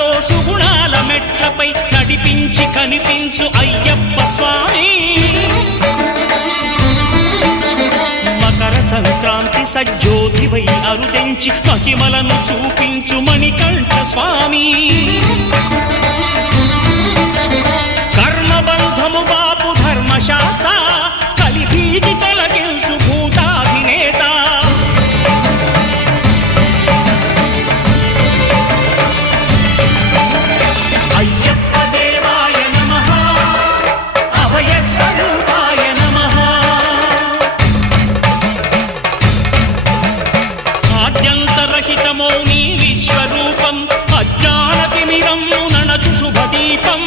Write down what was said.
సుఖాలతో సుగుణాల మెట్లపై నడిపించి కనిపించు అయ్యప్ప స్వామి. మకర సంక్రాంతి సజ్జోతివై అరుదెంచి మహిమలను చూపించు మణికంఠ స్వామి. కర్మబంధము బాపు ధర్మశాస్త్ర కలిభీతి తొలగించు భూతాధినేత. అయ్యప్ప దేవాయ నమః, అభయ స్వరూపాయ నమః. ఆద్యంతరహితమో నీ విశ్వరూపం, అజ్ఞానతిమిరం నణచు శుభదీపం.